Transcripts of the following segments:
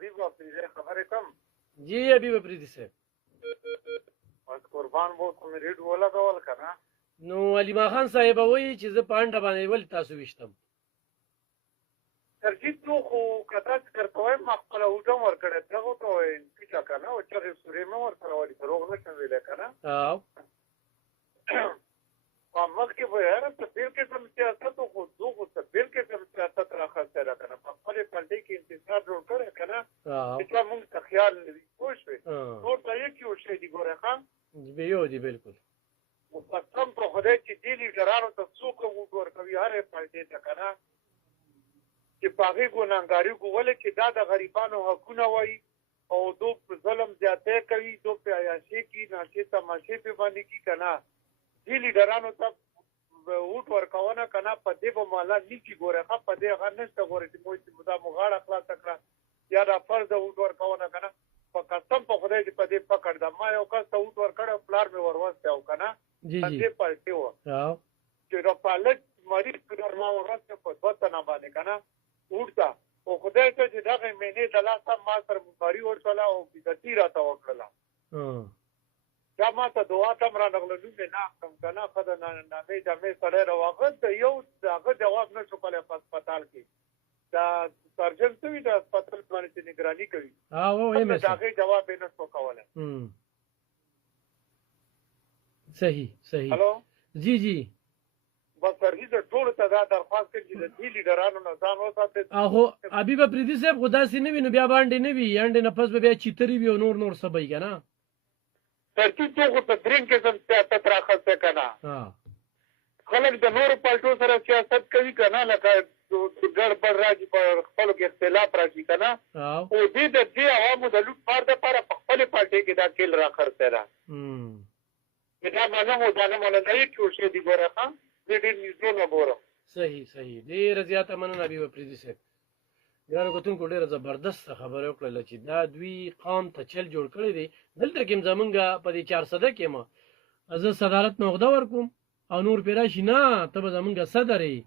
حبیب افریدی خبرې کم جی حبیب افریدی صاحب بس قربان وو ته مې ریډ ولګول که نه نو علیما خان صاحب وایي چې زه په انډه باندې ولې تاسو ویشتم ترجیح تو خو که داسې درته وایم ما خپله هوټه هم ورکړی دغه ته وایم ټیټه که نه او چغې سورې مې ورسره وړي دروغ نه شم ویلی که نه په مخکې به یاره څه بېل قسم سیاست و خو زه خو څه بېل قسم سیاست راخستی ده که نه په خپلې پلټۍ کې انتظار جوړ کړی که نه چې چا مونږ ته خیال نه وي پوه شوې ټول ته یک یو شی دي ګوره ښه یو دي بلکل قسم په خدای چې دې لیډرانو ته څوک هم ووټ ورکوي هرې پلټۍ ته که نه چې په هغې ګناهګاري ولې چې دا د غریبانو حقونه وایي او دو ظلم زیاتی کوي دو پې عیاشۍ کوي ناشې تماشې پې باندې کوي که نه دې لیډرانو ته ووټ ورکونه که نه په دې به مالا نیکي ګوره ښه په دې هغه نشته ګوره چې موږ دا مو غاړه خلاصه کړه یا دا فرض د ووټ ورکونه که نه په قسم په خدای چې په دې پکړ ده ما یو کس ته ووټ ورکړی او پلار مې وروستی او که نه په دې پارټۍ وه چې د پالک مریض پلار ما وروستی په 2 تنه باندې که نه ووټ ته خو خدای ته چې دغه مینې د لاسه ما سره بخاري ورکړله او بېزتي راته وکړله دا ما ته دعا ته هم رانغله نوم مې نه اخلم که نه ښه د نامې جامې سړی راواغه د یو د هغه جواب نه شو کولی په هسپتال کې دا سرجن څه وي د هسپتال باندې چې نګراني کوي د هغې جواب یې نه شو کولی صحیح صحیح هلو جی جی بس سرحیزه ټولو ته دا درخواست کوي چې د دې لیډرانو نه ځان وساتئ خو حبیب افریدي صاحب خو داسې نه وي نو بیا به انډې نه وي انډې نه پس به بیا چیترې وي او نور څه به وي که نه ترتیب تو خو ته درېیم قسم سیاست راخستی که نه خلک د نورو پالټو سره سیاست کوي که نه لکه ګړبړ راشي په خپلو کې اختلاف راشي که نه خو دې د دې عوامو د لوټ پار دپاره په خپلې پالټۍ کې دا کیل راخستی ده چې دا منم او دا نه منم دا یک یو شی دي ګوره ښه زه ډېر نیوزونه ګورم صحیح صحیح ډېره زیاته مننه حبیب افریدي صاحب ګرانو کتونکو ډېره زبردسته خبره وکړله چې دا دوی قام ته چل جوړ کړی دی دلته کې هم زمونږ په دې 400 کې یم زه صدارت نه عهده ورکوم او نور پرې راشي نه ته به زمونږ صدر یې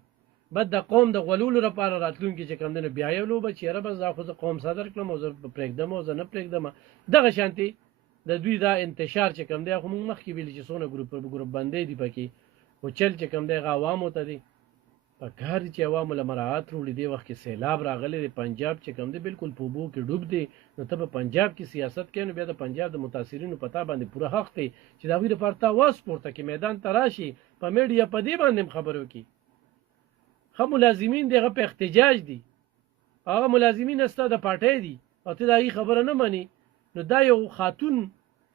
بد د قوم د غولولو لپاره راتلونکي چې کوم دی نو بیا یو لوبه چې یاره بس دا خو زه قوم صدر کړم او زه پرېږدم او زه نه پرېږدم دغه شانتې د دوی دا انتشار چې کوم دی خو موږ مخکې ویلي چې څونه ګروپ بندۍ دي پکې خو چل چې کوم دی هغه عوامو ته دی په کار دي چې عوامو له مراعات وروړي دې وخت کې سیلاب راغلی دی پنجاب چې کوم دی بالکل په اوبو کې ډوب دی نو ته په پنجاب کې سیاست کوې نو بیا د پنجاب د متاثرینو په تا باندې پوره حق دی چې د هغوی لپاره تا واس پورته کړي میدان ته راشي په میډیا په دې باندې هم خبرې وکړي ښه ملازمین دی هغه په احتجاج دي هغه ملازمین ستا د پارټۍ دي او ته د هغې خبره نه منې نو دا یو خاتون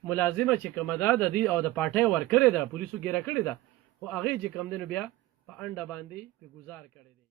ملازمه چې کومه ده د دې او د پارټۍ ورکړې ده پولیسو ګیره کړې ده خو هغې چې کوم دی نو بیا په انډه باندې په ګزار کړی دی